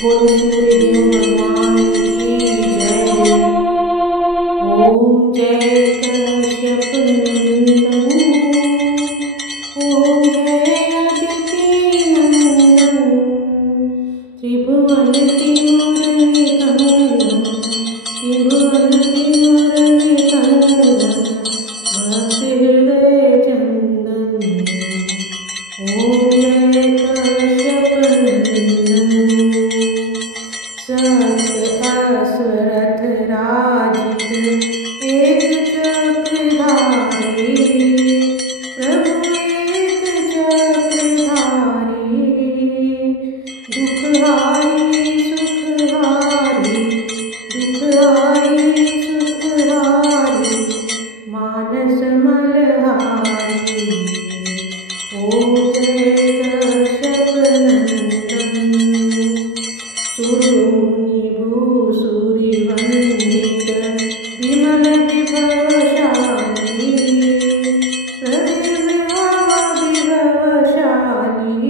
बोलो सूर्यदेव भगवान की जय हो। ओम जय कश्यप नंदन, ओम जय अदिति नंदन, त्रिभुवन तिमुर निकंदन, त्रिभुवन तिमुर निकंदन, भक्त हृदय चंदन। ओम जय कश्यप नंदन, सत असुरथ राजित एक चक्रधारी, प्रभु एक चक्रधारी, दुखहारी सुखहारी, दुखहारी सुखहारी, मानस मलहारी। ओम जय कश्यप नंदन, सुरुनि भूसुरि वंदित, विमल विभवशाली, प्रतिभा विभवशाली,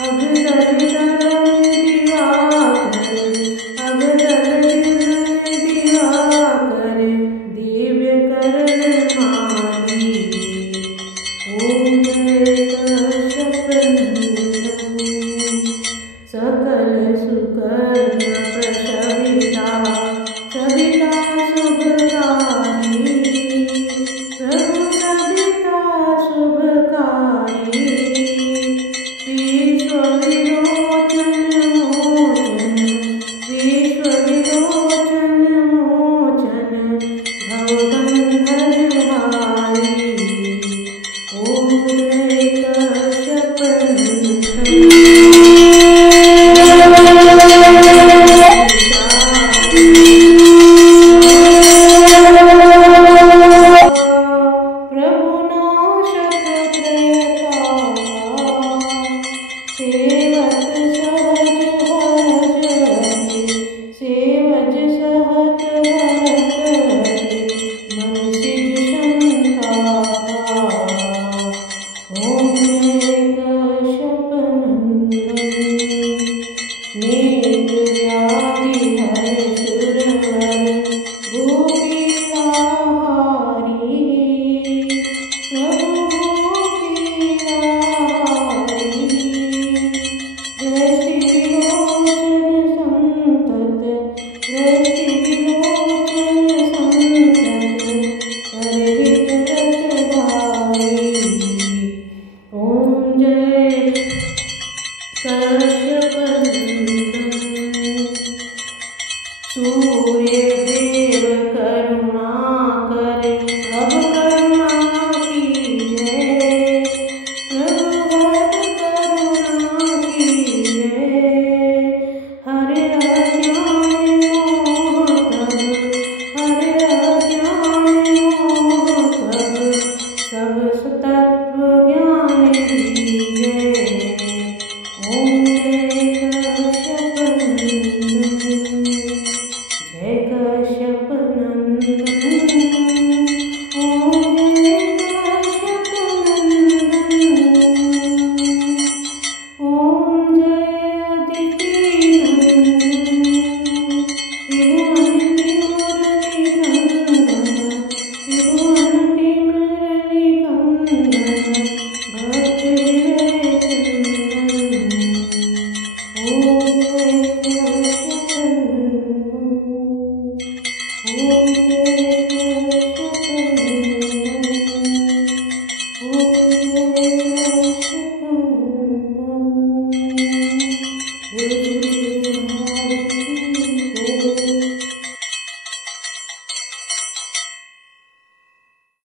अघदल दलन दिवाकर, अघदल दलन दिवाकर, दिव्य कर्णमाली। ओम जय कश्यप नंदन, सकल सुकर्म प्रशविता, सविता शुभकारी, प्रभु सविता शुभकारी, विश्व विलोचन मोचन, विश्व विलोचन मोचन, भवबंधन हारी। ओम जय कश्यप नंदन, सेवज सहज हरत हरि, मन सिज संतापा। ओम जय कश्यप नंदन, नेत्र व्याधि हर सुरवर, भूपि आहारी, प्रभु भूपि आहारी, दृष्टि विलोचन संतत, दृष्टि विलोचन संतत, हरित रतधारी। ओम जय कश्यप नंदन, सूर्य देव करुणा कर, अब करुणा कीजय, प्रभु हर करुणा कीजय, हरे अज्ञान मोह तब, हरे अज्ञान मोह तब, सब तत्व ज्ञान दीजय। ओम जय कश्यप नंदन, जय कश्यप नंदन, ओम जय कश्यप नंदन, ओम जय अदिति नंदन, त्रिभुवन तिमुर निकंदन, त्रिभुवन तिमुर निकंदन, भक्त हृदय चंदन। ओम जय कश्यप नंदन, ओम जय कश्यप नंदन, ओम जय कश्यप नंदन। बोलो सूर्य देव महाराज